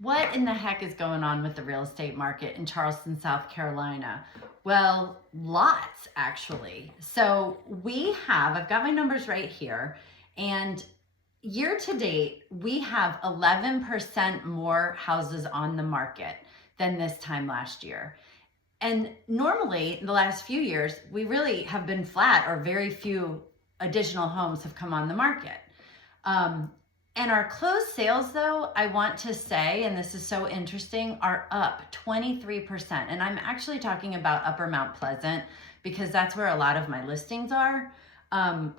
What in the heck is going on with the real estate market in Charleston, South Carolina? Well, lots actually. So I've got my numbers right here, and year to date, we have 11% more houses on the market than this time last year. And normally, the last few years, we really have been flat or very few additional homes have come on the market. And our closed sales, though, I want to say, and this is so interesting, are up 23%. And I'm actually talking about Upper Mount Pleasant because that's where a lot of my listings are. And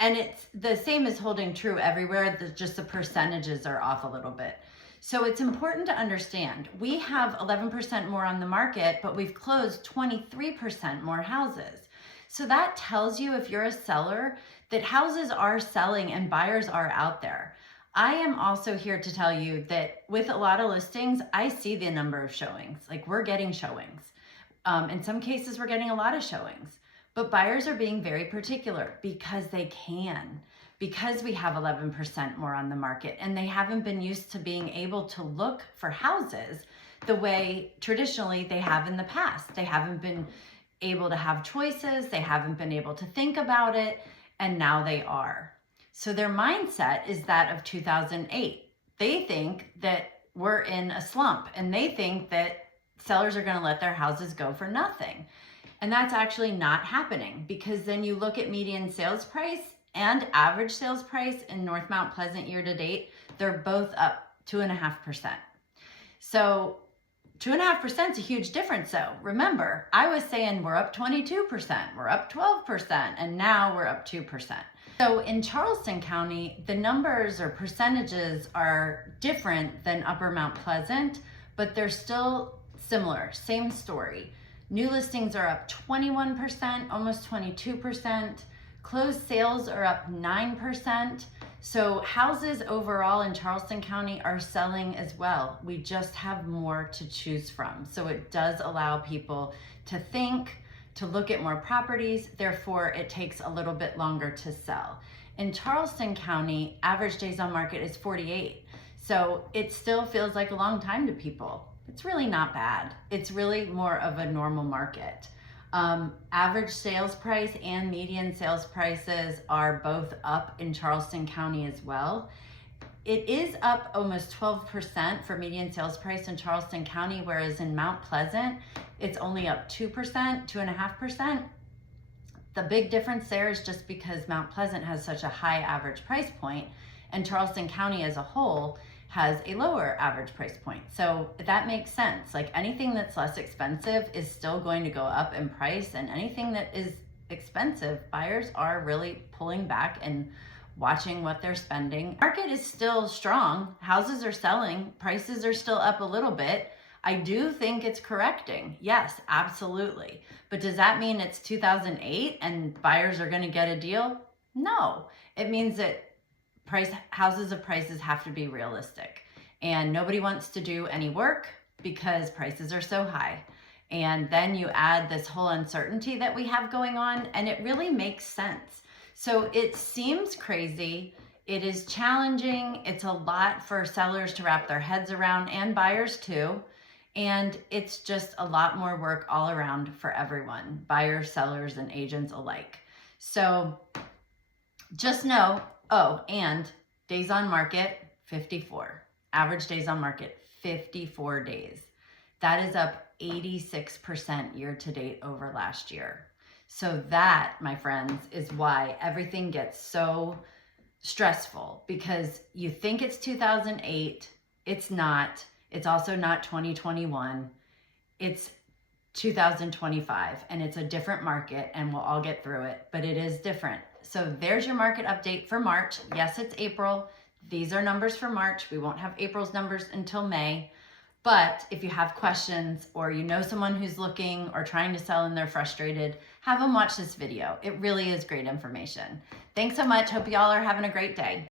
it's the same is holding true everywhere, just the percentages are off a little bit. So it's important to understand, we have 11% more on the market, but we've closed 23% more houses. So that tells you, if you're a seller, that houses are selling and buyers are out there. I am also here to tell you that with a lot of listings, I see the number of showings. Like, we're getting showings. In some cases, we're getting a lot of showings. But buyers are being very particular because they can. Because we have 11% more on the market, and they haven't been used to being able to look for houses the way traditionally they have in the past. They haven't been able to have choices. They haven't been able to think about it. And now they are. So their mindset is that of 2008. They think that we're in a slump, and they think that sellers are going to let their houses go for nothing. And that's actually not happening, because then you look at median sales price and average sales price in North Mount Pleasant year to date, they're both up 2.5%. So 2.5% is a huge difference though. Remember, I was saying we're up 22%, we're up 12%, and now we're up 2%. So in Charleston County, the numbers or percentages are different than Upper Mount Pleasant, but they're still similar, same story. New listings are up 21%, almost 22%. Closed sales are up 9%. So houses overall in Charleston County are selling as well. We just have more to choose from. So it does allow people to think, to look at more properties. Therefore, it takes a little bit longer to sell. In Charleston County, average days on market is 48. So it still feels like a long time to people. It's really not bad. It's really more of a normal market. Average sales price and median sales prices are both up in Charleston County as well. It is up almost 12% for median sales price in Charleston County, whereas in Mount Pleasant, it's only up 2%, 2.5%. The big difference there is just because Mount Pleasant has such a high average price point, and Charleston County as a whole has a lower average price point. So that makes sense. Like, anything that's less expensive is still going to go up in price, and anything that is expensive, buyers are really pulling back and watching what they're spending. Market is still strong. Houses are selling. Prices are still up a little bit. I do think it's correcting. Yes, absolutely. But does that mean it's 2008 and buyers are going to get a deal? No. It means that houses of prices have to be realistic, and nobody wants to do any work because prices are so high. And then you add this whole uncertainty that we have going on, and it really makes sense. So it seems crazy. It is challenging. It's a lot for sellers to wrap their heads around, and buyers too. And it's just a lot more work all around for everyone, buyers, sellers, and agents alike. So just know, oh, and days on market, 54. Average days on market, 54 days. That is up 86% year to date over last year. So that, my friends, is why everything gets so stressful, because you think it's 2008. It's not. It's also not 2021. It's 2025, and it's a different market, and we'll all get through it, but it is different. So there's your market update for March. Yes, it's April. These are numbers for March. We won't have April's numbers until May. But if you have questions, or you know someone who's looking or trying to sell and they're frustrated, have them watch this video. It really is great information. Thanks so much. Hope y'all are having a great day.